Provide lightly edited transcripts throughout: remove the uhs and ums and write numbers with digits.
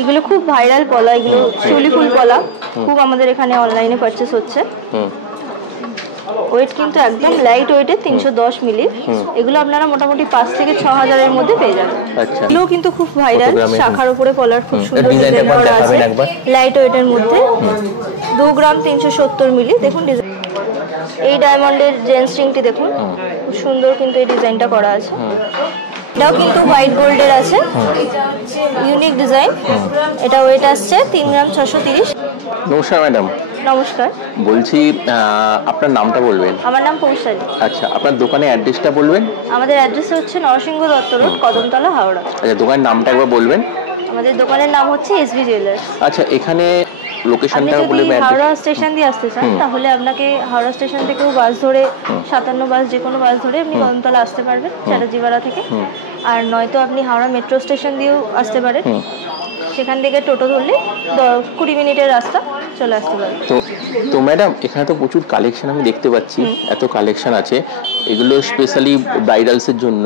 এগুলো খুব ভাইরাল পলা, এগুলো শিউলি ফুল পলা, খুব আমাদের এখানে অনলাইনে পারচেস হচ্ছে। ওয়েট কিন্তু একদম লাইট ওয়েটের 310 মিলি। এগুলো আপনারা মোটামুটি 5 থেকে 6 হাজারের মধ্যে পেয়ে যাবেন। আচ্ছা, এগুলো কিন্তু খুব ভাইরাল, শাখার উপরে পলার খুব সুন্দর ডিজাইন করা আছে, লাইট ওয়েটের মধ্যে 2 গ্রাম 370 মিলি। দেখুন ডিজাইন, এই ডায়মন্ডের জেন স্ট্রিংটি দেখুন, খুব সুন্দর কিন্তু এই ডিজাইনটা করা আছে। এটাও কিন্তু হোয়াইট গোল্ডের আছে, ইউনিক ডিজাইন। এটা ওয়েট আসছে 3 গ্রাম 630। নমস্কার ম্যাডাম। নমস্কার, বলছি আপনার নামটা বলবেন? আমার নাম কৌশালী। আচ্ছা, আপনার দোকানের অ্যাড্রেসটা বলবেন? আমাদের অ্যাড্রেস হচ্ছে নরসিংহ দত্ত রোড, কদমতলা, হাওড়া। আচ্ছা, দোকানের নামটা একবার বলবেন? আমাদের দোকানের নাম হচ্ছে এসবি জুয়েলার্স। আচ্ছা, এখানে লোকেশনটা আপনি বলবেন? যদি হাওড়া স্টেশন দিয়ে আসতে চান তাহলে আপনাকে হাওড়া স্টেশন থেকেও বাস ধরে 57 বাস, যে কোনো বাস ধরে আপনি কদমতলা আসতে পারবেন চ্যাটার্জিপাড়া থেকে। আর নয়তো আপনি হাওড়া মেট্রো স্টেশন দিয়েও আসতে পারেন, সেখান থেকে টোটো ধরলে 20 মিনিটের রাস্তা চলে আসতে পারবেন। তো ম্যাডাম, এখানে তো প্রচুর কালেকশন আমি দেখতে পাচ্ছি, এত কালেকশন আছে, এগুলো স্পেশালি ব্রাইডালসের জন্য।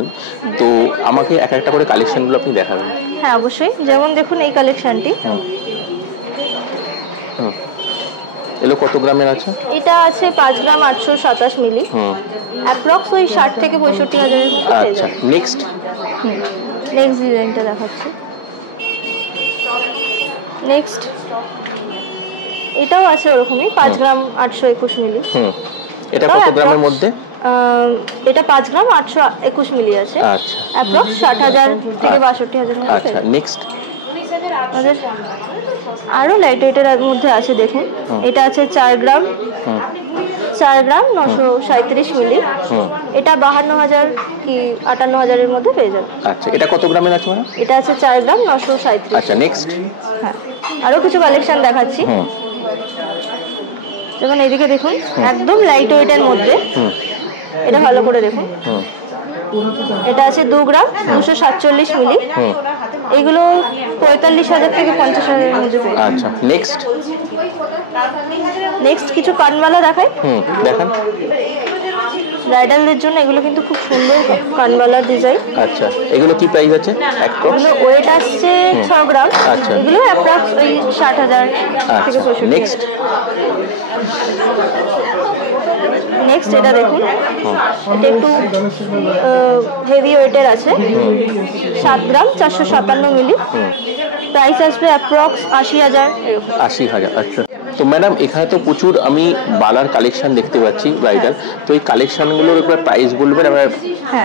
তো আমাকে এক একটা করে কালেকশনগুলো আপনি দেখাবেন। হ্যাঁ অবশ্যই, যেমন দেখুন এই কালেকশনটি। এগুলো কত গ্রামের আছে? এটা আছে 5 গ্রাম 827 মিলি, অ্যাপ্রক্স ওই 60 থেকে 65 হাজারের মধ্যে পেয়ে আচ্ছা, যাবেন। নেক্সট ডিজাইনটা দেখাচ্ছি। নেক্সট এটাও আছে ওরকমই 5 গ্রাম 821 মিলি। এটা কত গ্রামের মধ্যে? এটা 5 গ্রাম 821 মিলি আছে। আচ্ছা, অ্যাপ্রক্স 60,000 থেকে 62,000 মধ্যে। আচ্ছা, নেক্সট আমাদের আরো লাইট ওয়েটের মধ্যে আছে, দেখুন এটা আছে 4 গ্রাম 937 মিলি। এটা 52,000 কি 58,000-এর মধ্যে পেয়ে যাবে। আচ্ছা, এটা কত গ্রামের আছে ম্যাডাম? এটা আছে 4 গ্রাম 937। আচ্ছা, নেক্সট। হ্যাঁ, আরো কিছু কালেকশন দেখাচ্ছি। যেমন এইদিকে দেখুন, একদম লাইট ওয়েটের মধ্যে, এটা ভালো করে দেখুন। এটা আছে 2 গ্রাম 247 মিলি। এগুলো 45,000 থেকে 50,000-এর মধ্যে পেয়ে যাবে। আচ্ছা, নেক্সট কিছু কানবালা দেখাই। দেখান। ব্রাইডালদের জন্য এগুলো কিন্তু খুব সুন্দর কানবালার ডিজাইন। আচ্ছা, এগুলো কি প্রাইস আছে? এগুলো ওয়েট আসছে 6 গ্রাম। আচ্ছা, এগুলো অ্যাপ্রক্স ওই 60,000 থেকে 65,000। নেক্সট এটা দেখুন, এটা একটু হেভি ওয়েটের আছে, 7 গ্রাম 457 মিলি। প্রাইস আসবে অ্যাপ্রক্স 80,000 এরকম। 80,000। আচ্ছা, তো ম্যাডাম এখানে তো প্রচুর আমি বালার কালেকশন দেখতে পাচ্ছি ব্রাইডাল, তো এই কালেকশনগুলোর উপরে প্রাইস বলবেন, আমরা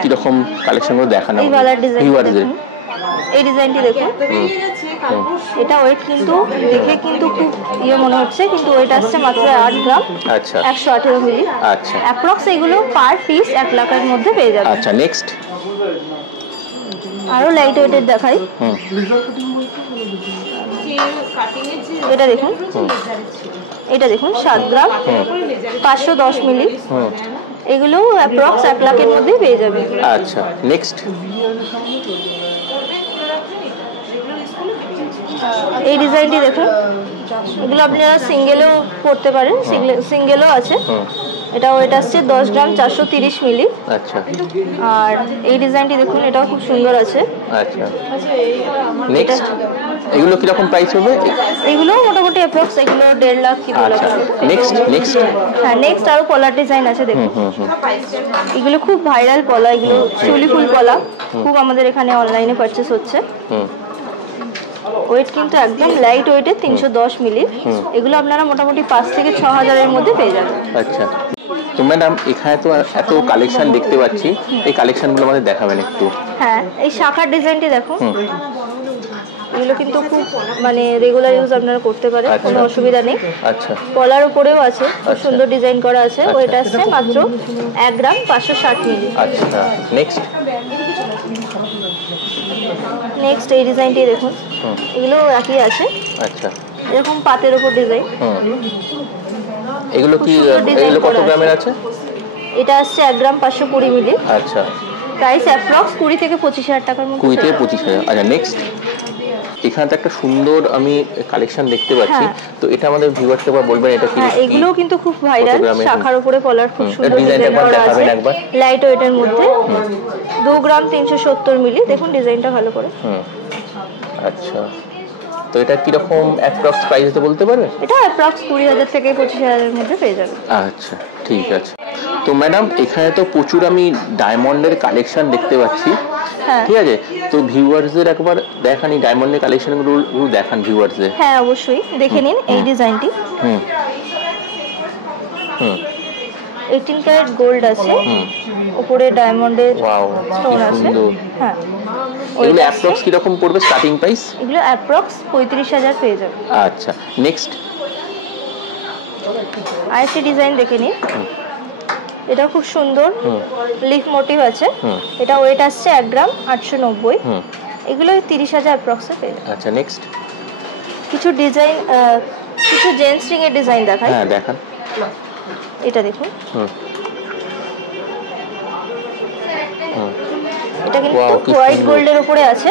কিরকম কালেকশনগুলো দেখানো? এই বালার ডিজাইন, এই ডিজাইনটি দেখুন। এটা ওয়েট কিন্তু দেখে কিন্তু খুব মনে হচ্ছে, কিন্তু ওয়েট আসছে মাত্র 8 গ্রাম 118 মিলি। আচ্ছা, অ্যাপ্রক্স এগুলো পার পিস 1 লাখের মধ্যে পেয়ে যাবে। আচ্ছা, নেক্সট আরো লাইট ওয়েটের দেখাই। এটা দেখুন, 7 গ্রাম 510 মিলি। এগুলো অ্যাপ্রক্স 1 লাখের মধ্যে পেয়ে যাবে। আচ্ছা, নেক্সট এই ডিজাইনটি দেখুন, এগুলো আপনারা সিঙ্গেলও পড়তে পারেন, সিঙ্গেলও আছে। এটা ওয়েট আসছে 10 গ্রাম 430 মিলি। আচ্ছা, আর এই ডিজাইনটি দেখুন, এটাও খুব সুন্দর আছে। আচ্ছা, নেক্সট এগুলো কি রকম প্রাইস হবে? এগুলো মোটামুটি অ্যাপ্রক্স এগুলো 1.5 লাখ কি 2 লাখ। নেক্সট হ্যাঁ, নেক্সট আরো পলার ডিজাইন আছে দেখুন। এগুলো খুব ভাইরাল পলা, এগুলো শিউলি ফুল পলা, খুব আমাদের এখানে অনলাইনে পারচেস হচ্ছে। ওয়েট কিন্তু একদম লাইট ওয়েটের 310 মিলি। এগুলো আপনারা মোটামুটি 5 থেকে 6 হাজারের মধ্যে পেয়ে যাবেন। আচ্ছা, তো ম্যাডাম এখানে তো এত কালেকশন দেখতে পাচ্ছি, এই কালেকশনগুলো আমাদের দেখাবেন একটু? হ্যাঁ, এই শাখার ডিজাইনটি দেখুন। এগুলো কিন্তু খুব মানে রেগুলার ইউজ আপনারা করতে পারেন, কোনো অসুবিধা নেই। আচ্ছা, কলার উপরেও আছে, খুব সুন্দর ডিজাইন করা আছে। ওইটা আসছে মাত্র 1 গ্রাম 560 মিলি। আচ্ছা, নেক্সট এই ডিজাইনটি দেখুন, এগুলো একই আছে। আচ্ছা, এরকম পাতের উপর ডিজাইন। এগুলো কি কত গ্রামের আছে? এটা আসছে 1 গ্রাম 520 মিলি। আচ্ছা, প্রাইস অ্যাপ্রক্স 20 থেকে 25,000 টাকার মধ্যে। 20 থেকে 25,000। আচ্ছা, নেক্সট এখানে তো একটা সুন্দর আমি কালেকশন দেখতে পাচ্ছি, তো এটা আমাদের ভিউয়ারকে বলবেন এটা কি? এগুলো কিন্তু খুব ভাইরাল, শাখার উপরে পলার খুব সুন্দর ডিজাইন করা আছে, লাইট ওয়েটের মধ্যে 2 গ্রাম 370 মিলি। দেখুন ডিজাইনটা ভালো করে। আচ্ছা, তো এটা কিরকম অ্যাপ্রক্স প্রাইস হতে বলতে পারবে? এটা অ্যাপ্রক্স 20,000 থেকে 25,000 এর মধ্যে পেয়ে যাবে। আচ্ছা ঠিক আছে। তো ম্যাডাম এখানে তো প্রচুর আমি ডায়মন্ডের কালেকশন দেখতে পাচ্ছি, ঠিক আছে, তো ভিউয়ার্সদের একবার দেখানি ডায়মন্ডের কালেকশনগুলো দেখান ভিউয়ার্সদের। হ্যাঁ অবশ্যই দেখে নিন এই ডিজাইনটি। 18 ক্যারেট গোল্ড আছে, উপরে ডায়মন্ডের স্টোন আছে। হ্যাঁ এগুলো অ্যাপ্রক্স কি রকম পড়বে স্টার্টিং প্রাইস? এগুলো অ্যাপ্রক্স 35,000 পেয়ে যাবে। আচ্ছা নেক্সট আরেকটি ডিজাইন দেখে নিন, এটা খুব সুন্দর লিফ মোটিভ আছে। এটা ওয়েট আসছে 1 গ্রাম 890। এগুলো 30,000 অ্যাপ্রক্সে পেয়ে যাবে। আচ্ছা নেক্সট কিছু ডিজাইন, কিছু জেন্টস রিং এর ডিজাইন দেখাই। হ্যাঁ দেখান। এটা দেখুন, এটা কিন্তু হোয়াইট গোল্ডের উপরে আছে।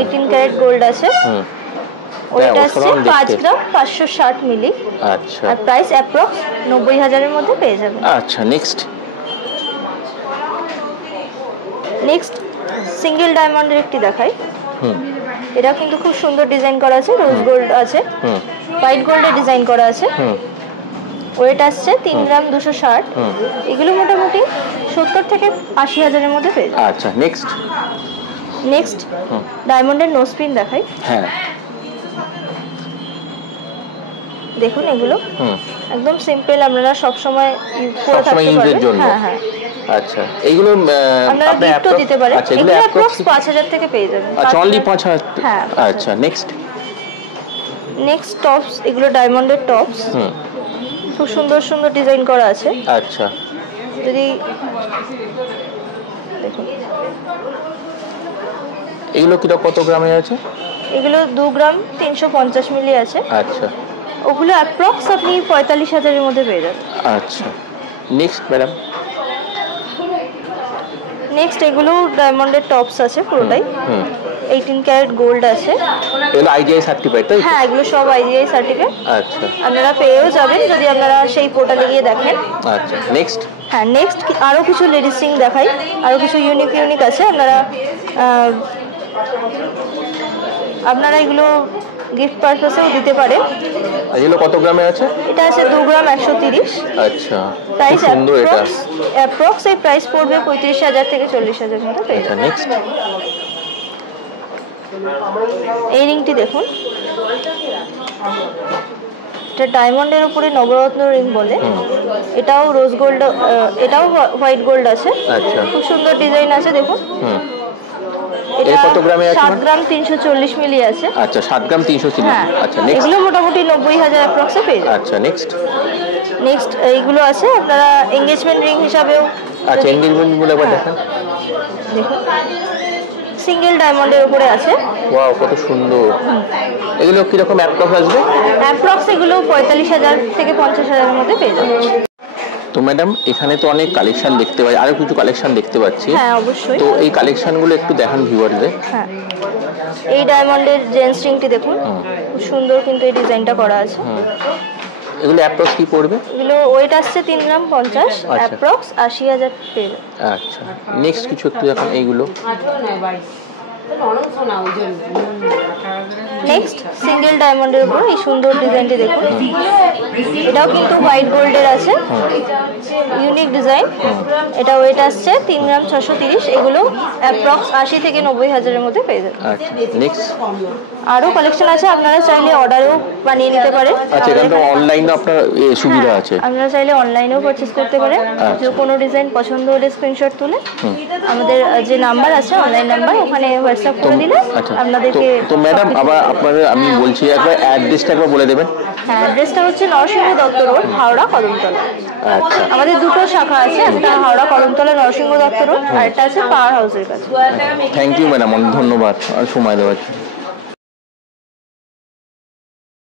18 ক্যারেট গোল্ড আছে। ওইটা আছে 5 গ্রাম 560 মিলি। আচ্ছা আর প্রাইস অ্যাপ্রক্স 90,000 এর মধ্যে পেয়ে যাবেন। আচ্ছা নেক্সট সিঙ্গেল ডায়মন্ডের একটি দেখাই। এটা কিন্তু খুব সুন্দর ডিজাইন করা আছে, রোজ গোল্ড আছে, হোয়াইট গোল্ডের ডিজাইন করা আছে। ওয়েট আসছে 3 গ্রাম 260। এগুলো মোটামুটি 70 থেকে 80,000 এর মধ্যে পেয়ে যাবে। আচ্ছা নেক্সট ডায়মন্ডের নোজ পিন দেখাই। হ্যাঁ দেখুন এগুলো একদম সিম্পল, আপনারা সব সময় পরে থাকতে পারবেন। হ্যাঁ হ্যাঁ আচ্ছা এইগুলো আপনারা গিফটও দিতে পারেন। এগুলো অ্যাপ্রক্স 5,000 থেকে পেয়ে যাবেন। আচ্ছা অনলি 5,000। হ্যাঁ আচ্ছা নেক্সট টপস, এগুলো ডায়মন্ডের টপস, খুব সুন্দর সুন্দর ডিজাইন করা আছে। আচ্ছা যদি দেখুন এগুলো কত গ্রামে আছে? এগুলো 2 গ্রাম 350 মিলি আছে। আচ্ছা ওগুলো অ্যাপ্রক্স আপনি 45,000 এর মধ্যে পেয়ে যাবেন। আচ্ছা নেক্সট ম্যাডাম এগুলো ডায়মন্ডের টপস আছে পুরোটাই। 18 ক্যারেট গোল্ড আছে। এগুলো আইজিআই সার্টিফাইড তাই? হ্যাঁ এগুলো সব আইজিআই সার্টিফাইড। আচ্ছা আপনারা পেয়েও যাবেন যদি আপনারা সেই পোর্টালে গিয়ে দেখেন। আচ্ছা নেক্সট আরো কিছু লেডিস রিং দেখাই, আরো কিছু ইউনিক আছে। আপনারা এগুলো গিফট পারপাসেও দিতে পারেন। এগুলো কত গ্রামে আছে? এটা আছে 2 গ্রাম 130। আচ্ছা প্রাইস সুন্দর। এটা অ্যাপ্রক্স এই প্রাইস পড়বে 35,000 থেকে 40,000 মতো পেয়ে যাবেন। নেক্সট এই রিংটি দেখুন, এটা ডায়মন্ডের উপরে নবরত্ন রিং বলে। এটাও রোজ গোল্ড, এটাও হোয়াইট গোল্ড আছে। আচ্ছা খুব সুন্দর ডিজাইন আছে দেখুন। এটা কত গ্রামে আছে? 7 গ্রাম 340 মিলি আছে। আচ্ছা 7 গ্রাম 340। আচ্ছা নেক্সট এগুলো মোটামুটি 90,000 অ্যাপ্রক্সে পেয়ে যাবেন। আচ্ছা নেক্সট এইগুলো আছে আপনারা এনগেজমেন্ট রিং হিসাবেও। আচ্ছা এনগেজমেন্ট গুলো একবার দেখেন। দেখুন সিঙ্গেল ডায়মন্ডের উপরে আছে। ওয়াও কত সুন্দর। এগুলো কি রকম অ্যাপ্রক্স আসবে? অ্যাপ্রক্স এগুলো 45,000 থেকে 50,000 এর মধ্যে পেয়ে যাবেন। তো ম্যাডাম এখানে তো অনেক কালেকশন দেখতে পাই, আরো কিছু কালেকশন দেখতে পাচ্ছি। হ্যাঁ অবশ্যই। তো এই কালেকশনগুলো একটু দেখান ভিউয়ারদের। হ্যাঁ এই ডায়মন্ডের জেন্টস রিংটি দেখুন, খুব সুন্দর কিন্তু এই ডিজাইনটা করা আছে। এগুলো অ্যাপ্রক্স কি পড়বে? এগুলো ওয়েট আসছে 3 গ্রাম 50, অ্যাপ্রক্স 80,000 পেয়ে যাবে। আচ্ছা নেক্সট কিছু একটু দেখান এইগুলো। সিঙ্গেল ডায়মন্ডের উপর এই সুন্দর ডিজাইনটি দেখুন। এটাও কিন্তু হোয়াইট গোল্ডের আছে, ইউনিক ডিজাইন। এটা ওয়েট আসছে 3 গ্রাম 630। এগুলো অ্যাপ্রক্স 80 থেকে 90,000 এর মধ্যে পেয়ে যাবে। আচ্ছা নেক্সট আরো কালেকশন আছে, আপনারা চাইলে অর্ডারও বানিয়ে নিতে পারেন। আচ্ছা এখানে তো অনলাইনে আপনার সুবিধা আছে। আপনারা চাইলে অনলাইনেও পারচেজ করতে পারেন। যে কোনো ডিজাইন পছন্দ হলে স্ক্রিনশট তুলে আমাদের যে নাম্বার আছে অনলাইন নাম্বার, ওখানে হোয়াটসঅ্যাপ করে দিলে আপনাদেরকে। তো ম্যাডাম আবার আপনাদের আমি বলছি একবার অ্যাড্রেসটা একবার বলে দেবেন। হ্যাঁ অ্যাড্রেসটা হচ্ছে নরসিংহ দত্ত রোড, হাওড়া কদমতলা। আচ্ছা আমাদের দুটো শাখা আছে, একটা হাওড়া কদমতলা নরসিংহ দত্ত রোড, আর একটা আছে পাওয়ার হাউসের কাছে। থ্যাংক ইউ ম্যাডাম, অনেক ধন্যবাদ আর সময় দেওয়ার জন্য।